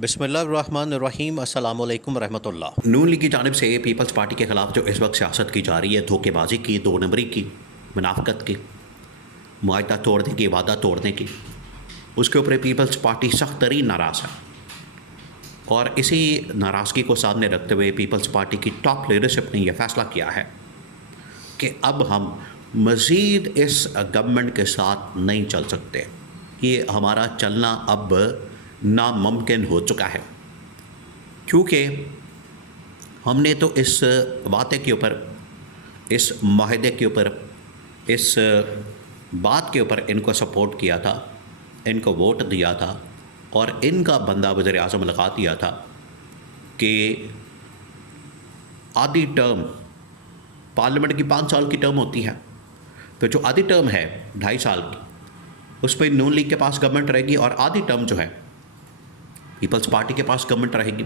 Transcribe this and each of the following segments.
बिस्मिल्लाहिर्रहमानिर्रहीम अस्सलामु अलैकुम रहमतुल्लाह। नून लीग की जानिब से पीपल्स पार्टी के ख़िलाफ़ जो इस वक्त सियासत की जा रही है, धोखेबाजी की, दो नंबरी की, मुनाफ़िक़त की, मुआहदा तोड़ने की, वादा तोड़ने की, उसके ऊपर पीपल्स पार्टी सख्त तरीन नाराज़ है। और इसी नाराज़गी को सामने रखते हुए पीपल्स पार्टी की टॉप लीडरशिप ने यह फ़ैसला किया है कि अब हम मज़ीद इस गवर्नमेंट के साथ नहीं चल सकते। ये हमारा चलना अब नामुमकिन हो चुका है, क्योंकि हमने तो इस वादे के ऊपर, इस माहदे के ऊपर, इस बात के ऊपर इनको सपोर्ट किया था, इनको वोट दिया था और इनका बंदा वज़ीर-ए-आज़म लगा दिया था कि आधी टर्म, पार्लियामेंट की 5 साल की टर्म होती है, तो जो आधी टर्म है 2.5 साल की, उस पर नून लीग के पास गवर्नमेंट रहेगी और आधी टर्म जो है पीपल्स पार्टी के पास गवर्नमेंट रहेगी।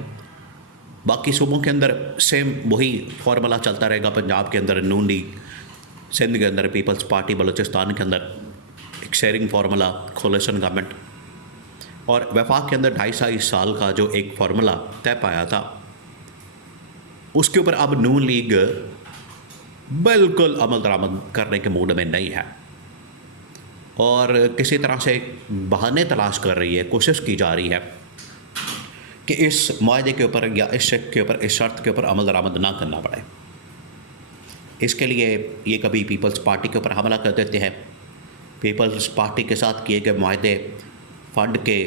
बाकी सूबों के अंदर सेम वही फार्मूला चलता रहेगा। पंजाब के अंदर नून लीग, सिंध के अंदर पीपल्स पार्टी, बलूचिस्तान के अंदर एक शेयरिंग फार्मूला, कोलिशन गवर्नमेंट, और वफाक के अंदर 2.5 साल का जो एक फार्मूला तय पाया था, उसके ऊपर अब नून लीग बिल्कुल अमल दरामद करने के मूड में नहीं है और किसी तरह से बहाने तलाश कर रही है, कोशिश की जा रही है कि इस मुआहदे के ऊपर या इस शर्त के ऊपर, इस शर्त के ऊपर अमल दरामद ना करना पड़े। इसके लिए ये कभी पीपल्स पार्टी के ऊपर हमला कर देते हैं, पीपल्स पार्टी के साथ किए गए मुआहदे, फ़ंड के,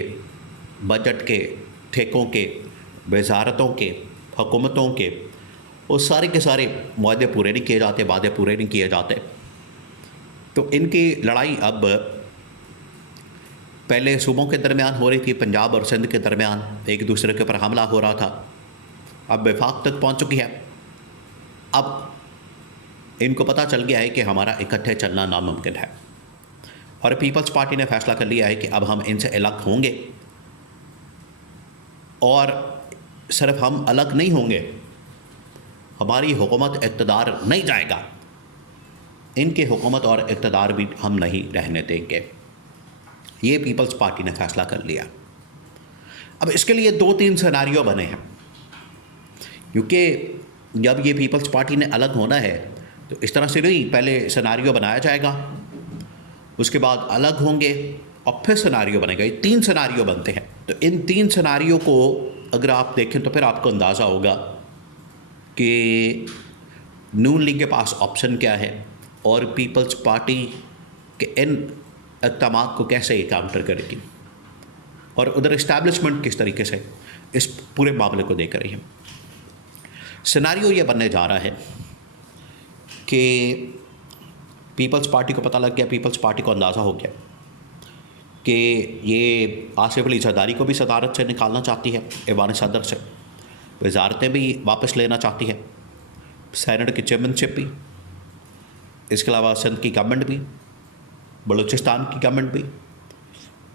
बजट के, ठेकों के, वजारतों के, हुकूमतों के, वो सारे के सारे मुआहदे पूरे नहीं किए जाते, वादे पूरे नहीं किए जाते। तो इनकी लड़ाई अब पहले सूबों के दरमियान हो रही थी, पंजाब और सिंध के दरमियान एक दूसरे के ऊपर हमला हो रहा था, अब वफाक तक पहुंच चुकी है। अब इनको पता चल गया है कि हमारा इकट्ठे चलना नामुमकिन है और पीपल्स पार्टी ने फैसला कर लिया है कि अब हम इनसे अलग होंगे। और सिर्फ हम अलग नहीं होंगे, हमारी हुकूमत इक़्तिदार नहीं जाएगा, इनकी हुकूमत और इक़्तिदार भी हम नहीं रहने देंगे। ये पीपल्स पार्टी ने फैसला कर लिया। अब इसके लिए 2-3 सिनेरियो बने हैं, क्योंकि जब ये पीपल्स पार्टी ने अलग होना है तो इस तरह से नहीं, पहले सिनेरियो बनाया जाएगा, उसके बाद अलग होंगे और फिर सिनेरियो बनेगा। ये 3 सिनेरियो बनते हैं। तो इन 3 सिनेरियो को अगर आप देखें तो फिर आपको अंदाज़ा होगा कि नून लीग के पास ऑप्शन क्या है और पीपल्स पार्टी के इन इक़दामात को कैसे ये काउंटर करेगी और उधर इस्टेब्लिशमेंट किस तरीके से इस पूरे मामले को देख रही है। सिनेरियो ये बनने जा रहा है कि पीपल्स पार्टी को पता लग गया, पीपल्स पार्टी को अंदाज़ा हो गया कि ये आसिफ अली ज़रदारी को भी सदारत से निकालना चाहती है, ऐवान सदर से, वजारतें भी वापस लेना चाहती है, सेनेट की चेयरमैनशिप भी, इसके अलावा सिंध की गवर्नमेंट भी, बलूचिस्तान की गवर्नमेंट भी,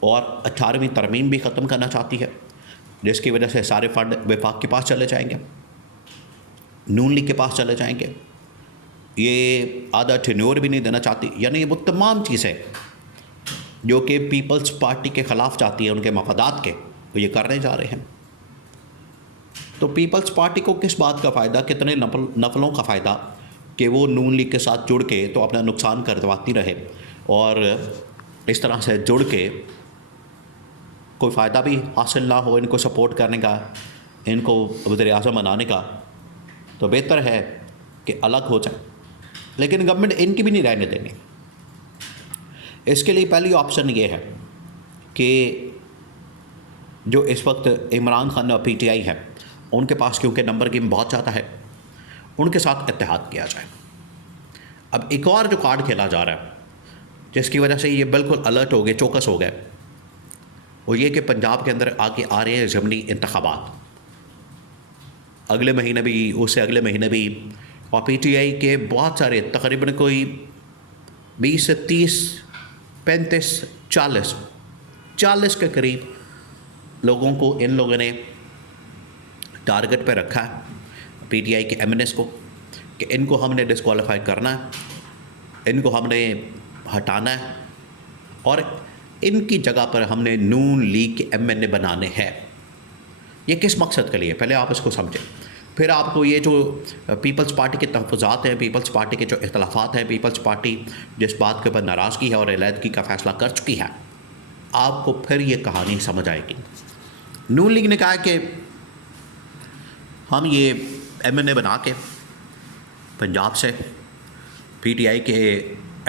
और 18वीं तरमीम भी ख़त्म करना चाहती है, जिसकी वजह से सारे फ़ंड वफाक के पास चले जाएंगे, नून लीग के पास चले जाएंगे। ये आधा टेन्योर भी नहीं देना चाहती। यानी वो तमाम चीज़ें जो कि पीपल्स पार्टी के ख़िलाफ़ चाहती है, उनके मफादात के, वो ये करने जा रहे हैं। तो पीपल्स पार्टी को किस बात का फ़ायदा, कितने नफलों का फ़ायदा कि वो नून लीग के साथ जुड़ के तो अपना नुकसान करवाती रहे और इस तरह से जुड़ के कोई फ़ायदा भी हासिल ना हो इनको सपोर्ट करने का, इनको वज़ीर-ए-आज़म बनाने का। तो बेहतर है कि अलग हो जाए, लेकिन गवर्नमेंट इनकी भी नहीं रहने देनी। इसके लिए पहली ऑप्शन ये है कि जो इस वक्त इमरान खान और पीटीआई है, उनके पास क्योंकि नंबर गेम बहुत ज़्यादा है, उनके साथ इत्तेहाद किया जाए। अब एक और जो कार्ड खेला जा रहा है, जिसकी वजह से ये बिल्कुल अलर्ट हो गए, चौकस हो गए, वो ये कि पंजाब के अंदर आगे आ रहे हैं ज़मीनी इंतखाबात, अगले महीने भी, उससे अगले महीने भी, और पीटीआई के बहुत सारे, तकरीबन कोई 20 से 30, 35, 40 के करीब लोगों को इन लोगों ने टारगेट पे रखा है, पीटीआई के एमएनएस को, कि इनको हमने डिस्क्वालीफाई करना है, इनको हमने हटाना है और इनकी जगह पर हमने नून लीग के एमएनए बनाने हैं। ये किस मकसद के लिए, पहले आप इसको समझें। फिर आपको ये जो पीपल्स पार्टी के तहफ़्फ़ुज़ात हैं, पीपल्स पार्टी के जो इख्तलाफात हैं, पीपल्स पार्टी जिस बात के ऊपर नाराज़गी है और अलहदगी का फ़ैसला कर चुकी है, आपको फिर ये कहानी समझ आएगी। नून लीग ने कहा कि हम ये MNA बना के पंजाब से PTI के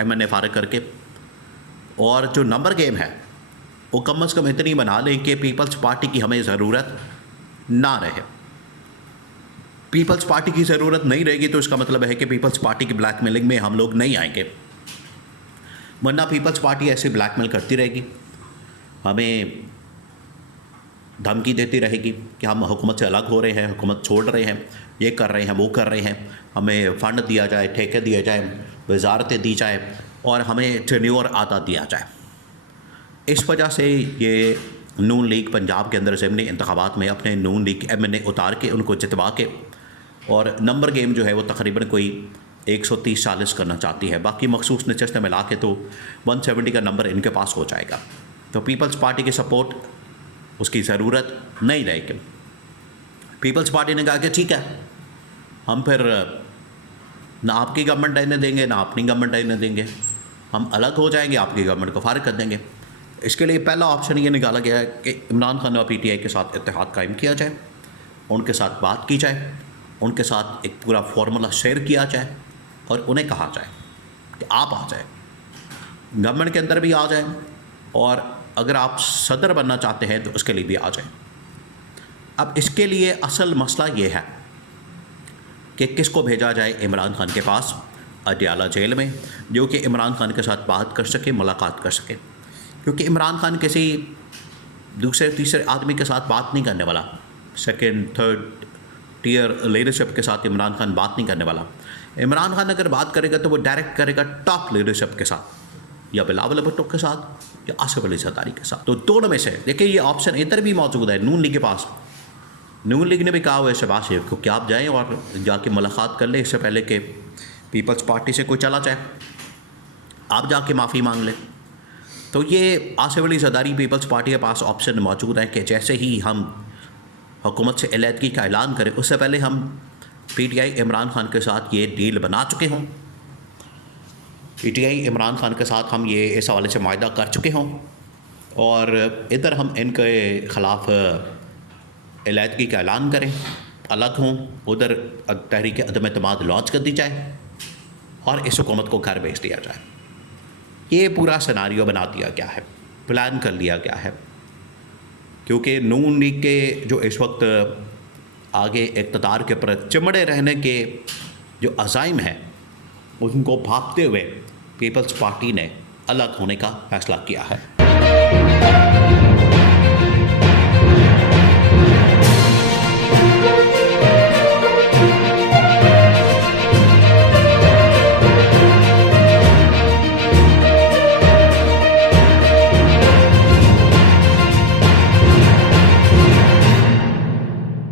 MNA फ़ारिग करके, और जो नंबर गेम है वो कम से कम इतनी बना लें कि पीपल्स पार्टी की हमें ज़रूरत ना रहे। पीपल्स पार्टी की ज़रूरत नहीं रहेगी तो इसका मतलब है कि पीपल्स पार्टी की ब्लैकमेलिंग में हम लोग नहीं आएंगे, वरना पीपल्स पार्टी ऐसे ब्लैकमेल करती रहेगी, हमें धमकी देती रहेगी कि हम हुकूमत से अलग हो रहे हैं, हुकूमत छोड़ रहे हैं, ये कर रहे हैं, वो कर रहे हैं, हमें फ़ंड दिया जाए, ठेके दिए जाए, वजारतें दी जाए और हमें टेन्योर आधा दिया जाए। इस वजह से ये नून लीग पंजाब के अंदर ज़िमनी इंतखाबात में अपने नून लीग MNA उतार के उनको जितवा के, और नंबर गेम जो है वो तकरीबन कोई 130-40 करना चाहती है। बाकी मखसूस नशस्तें मिला के तो 170 का नंबर इनके पास हो जाएगा। तो पीपल्स पार्टी की सपोर्ट उसकी ज़रूरत नहीं रहेगी। पीपल्स पार्टी ने कहा कि ठीक है, हम फिर ना आपकी गवर्नमेंट रहने देंगे ना अपनी गवर्नमेंट रहने देंगे, हम अलग हो जाएंगे, आपकी गवर्नमेंट को फारिग कर देंगे। इसके लिए पहला ऑप्शन ये निकाला गया है कि इमरान खान और PTI के साथ इत्तेहाद कायम किया जाए, उनके साथ बात की जाए, उनके साथ एक पूरा फार्मूला शेयर किया जाए और उन्हें कहा जाए कि आप आ जाए, गवर्नमेंट के अंदर भी आ जाए, और अगर आप सदर बनना चाहते हैं तो उसके लिए भी आ जाए। अब इसके लिए असल मसला ये है कि किसको भेजा जाए इमरान खान के पास अडयाला जेल में, जो कि इमरान खान के साथ बात कर सके, मुलाकात कर सके, क्योंकि इमरान खान किसी दूसरे तीसरे आदमी के साथ बात नहीं करने वाला, सेकंड थर्ड टीयर लीडरशिप के साथ इमरान खान बात नहीं करने वाला। इमरान खान अगर बात करेगा तो वो डायरेक्ट करेगा टॉप लीडरशिप के साथ, या बिलावल भुट्टो के साथ या आसिफ अली ज़रदारी के साथ। तो दोनों में से देखिए, ये ऑप्शन इधर भी मौजूद है नून लीग के पास। नून लीग ने भी कहा हुआ है शहबाज शरीफ को कि आप जाएँ और जाके मुलाकात कर लें, इससे पहले कि पीपल्स पार्टी से कोई चला जाए, आप जाके माफ़ी मांग लें। तो ये आसिफ अली ज़रदारी पीपल्स पार्टी के पास ऑप्शन मौजूद है कि जैसे ही हम हुकूमत से अलहदगी का ऐलान करें, उससे पहले हम PTI इमरान खान के साथ ये डील बना चुके हों, PTI इमरान खान के साथ हम ये इस हवाले से मायदा कर चुके हों, और इधर हम इनके ख़िलाफ़ अलहदगी का ऐलान करें, अलग हों, उधर तहरीक अदम एतमाद लॉन्च कर दी जाए और इस हुकूमत को घर भेज दिया जाए। ये पूरा सिनारियो बना दिया गया है, प्लान कर लिया गया है, क्योंकि नून लीग के जो इस वक्त आगे इक़्तिदार के ऊपर चिमड़े रहने के जो अज़ाइम हैं, उनको भागते हुए पीपल्स पार्टी ने अलग होने का फ़ैसला किया है।